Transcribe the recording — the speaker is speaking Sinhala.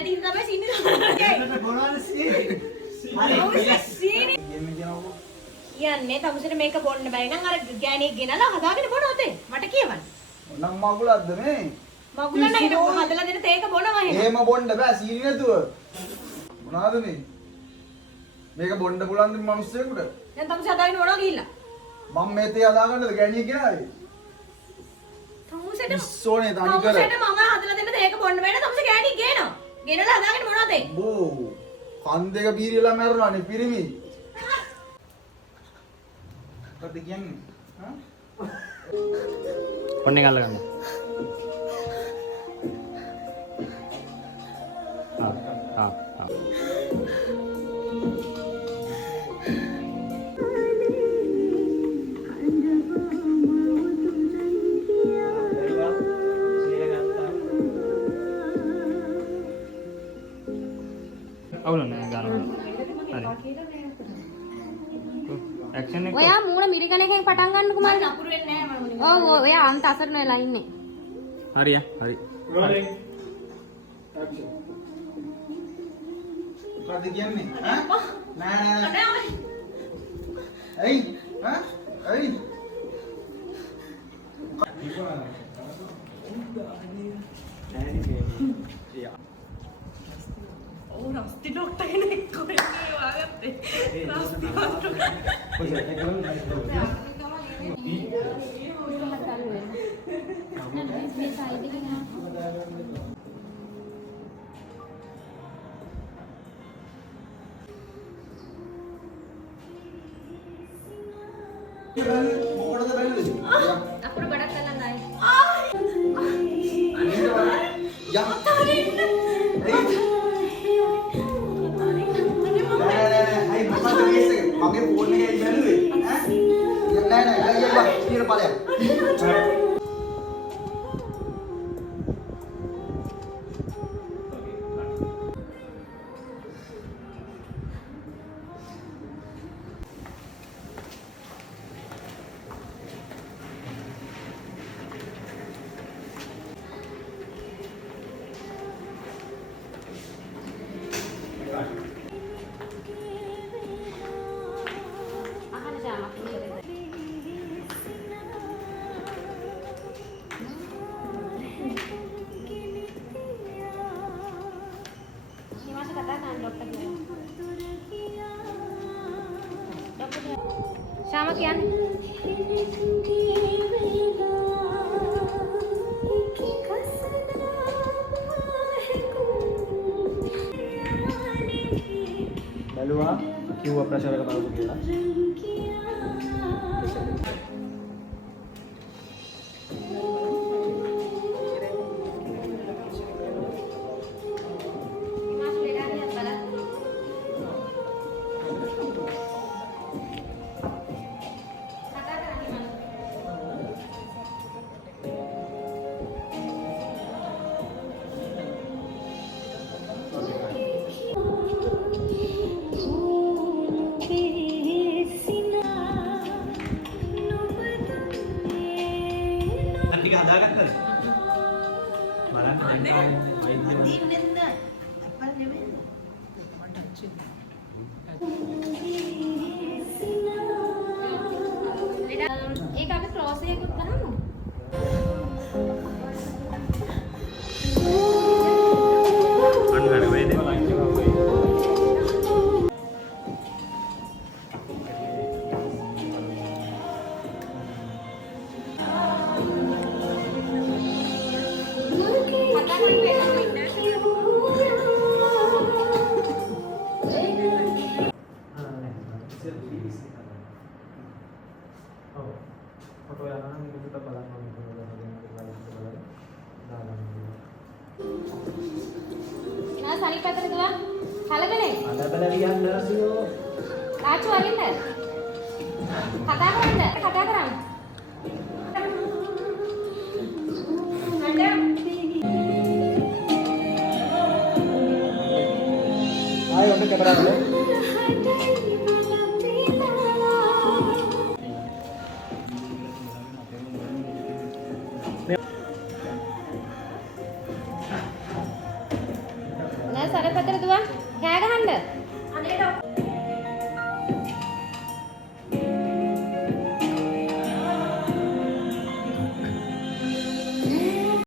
නැති ඉඳ තමයි සීනි දාන්නේ. බොනවද සීනි? කියන්නේ තමුසෙට මේක බොන්න බැරි නම් අර ගෑණියෙක් ගෙනලා හදාගෙන බොනවද මට කියවන්න. නම් මගුලක්ද මේ? මගුල නැහැ හදලා දෙන තේක බොනවා එහෙම. එහෙම බොන්න බෑ සීනි නැතුව. මොනවාද මේ? මේක බොන්න පුළුවන් ද මිනිස්සුෙකුට? දැන් තමුසෙ හදාගෙන බොනවා ගිහිල්ලා. මම මේ තේ හදාගන්නද ගෑණියෙක් ගෙනාවේ? තමුසෙට සෝනේ තනි කර. තමුසෙට මම හදලා දෙන තේක බොන්න බැරි නම් තමුසෙ ගෑණියෙක් ගේනවා. ගෙනලා හදාගෙන බොනවද? බෝ කන් දෙක පීරිලා මැරුණානේ පිරිමි. මොකද කියන්නේ? හා? ඔන්නේ ගල්ල ගන්න. ආ. අවුල නෑ ගන්න. හරි. ඇක්ෂන් එක. ඔයා මූණ මිරිකන එකෙන් පටන් ගන්නකො මම. නපුරු වෙන්නේ නැහැ මම. ඔව් ඔයා අන්ත අසරණ වෙලා ඉන්නේ. හරිය. හරි. රෝලින්. මොකද කියන්නේ? ඈ? නෑ. ඇයි? ඈ? ඇයි? ඔව් රස්ති ඩොක්ටර් කෙනෙක් කොහෙන්ද වාගත්තේ? රස්ති ඩොක්ටර්. මේ සයිඩ් එකෙන් මොකටද බැලුවේ? අපුරු ගඩක් කරලා නායි. යා. අයි මොකද මේක? මගේ ෆෝන් එකේ බැලුවේ. ඈ? නෑ අයියා ඊට ඵලයක්. අහන්න ජාමක් ඉන්නේ. හිමාස කතා කරන්න ડોක්ටර් කියනවා. ડોක්ටර් ශාම කියන්නේ බැලුවා කිව්වා ප්‍රෙෂර් එක බලමු කියලා. හිමාස ලේඩාරියක් බලන්න. කතා කරන්න හිමාස. ටික හදාගත්තද? බලන්න ඒක අපි ක්‍රෝස් එකකුත් කරමු. අන්න හරි වේද? කතා කරන්න වෙනවා. Nah, salip පැත්තට දුවා. කලබලේ. ආච්චි වලින්ද? කතා කරන්න. ආයෙ ඔන්න කැමරාව බලන්න. සරපතර දුව කෑ ගහන්න. අනේ ඩොක්ටර්